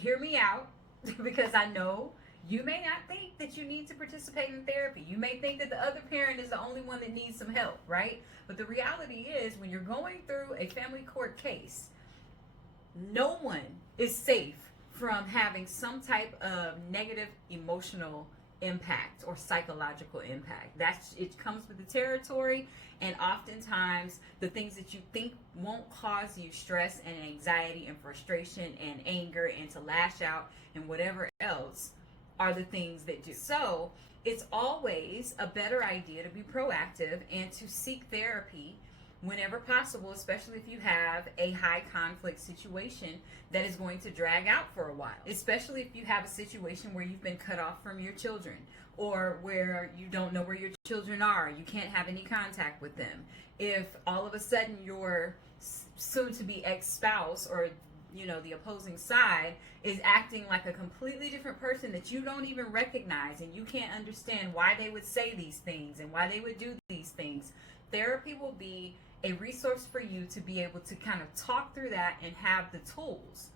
hear me out because I know you may not think that you need to participate in therapy. You may think that the other parent is the only one that needs some help, right? But the reality is, when you're going through a family court case, no one is safe from having some type of negative emotional impact or psychological impact. That's, it comes with the territory, and oftentimes the things that you think won't cause you stress and anxiety and frustration and anger and to lash out and whatever else are the things that do. So it's always a better idea to be proactive and to seek therapy whenever possible, especially if you have a high conflict situation that is going to drag out for a while. Especially if you have a situation where you've been cut off from your children, or where you don't know where your children are, you can't have any contact with them. If all of a sudden your soon to be ex-spouse, or the opposing side, is acting like a completely different person that you don't even recognize, and you can't understand why they would say these things and why they would do these things, therapy will be a resource for you to be able to kind of talk through that and have the tools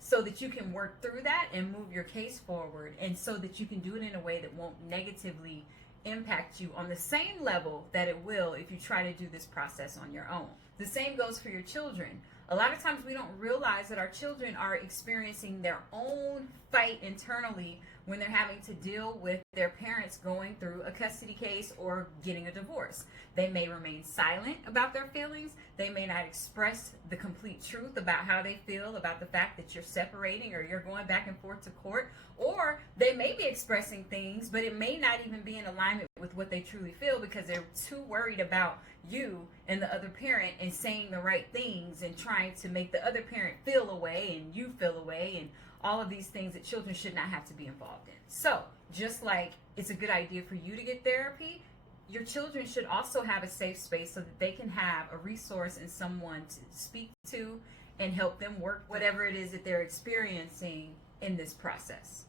so that you can work through that and move your case forward, and so that you can do it in a way that won't negatively impact you on the same level that it will if you try to do this process on your own. The same goes for your children. A lot of times we don't realize that our children are experiencing their own fight internally when they're having to deal with their parents going through a custody case or getting a divorce. They may remain silent about their feelings. They may not express the complete truth about how they feel about the fact that you're separating or you're going back and forth to court. Or they may be expressing things, but it may not even be in alignment with what they truly feel, because they're too worried about you and the other parent and saying the right things and trying to make the other parent feel away and you feel away, and all of these things that children should not have to be involved in. So just like it's a good idea for you to get therapy, your children should also have a safe space so that they can have a resource and someone to speak to and help them work whatever it is that they're experiencing in this process.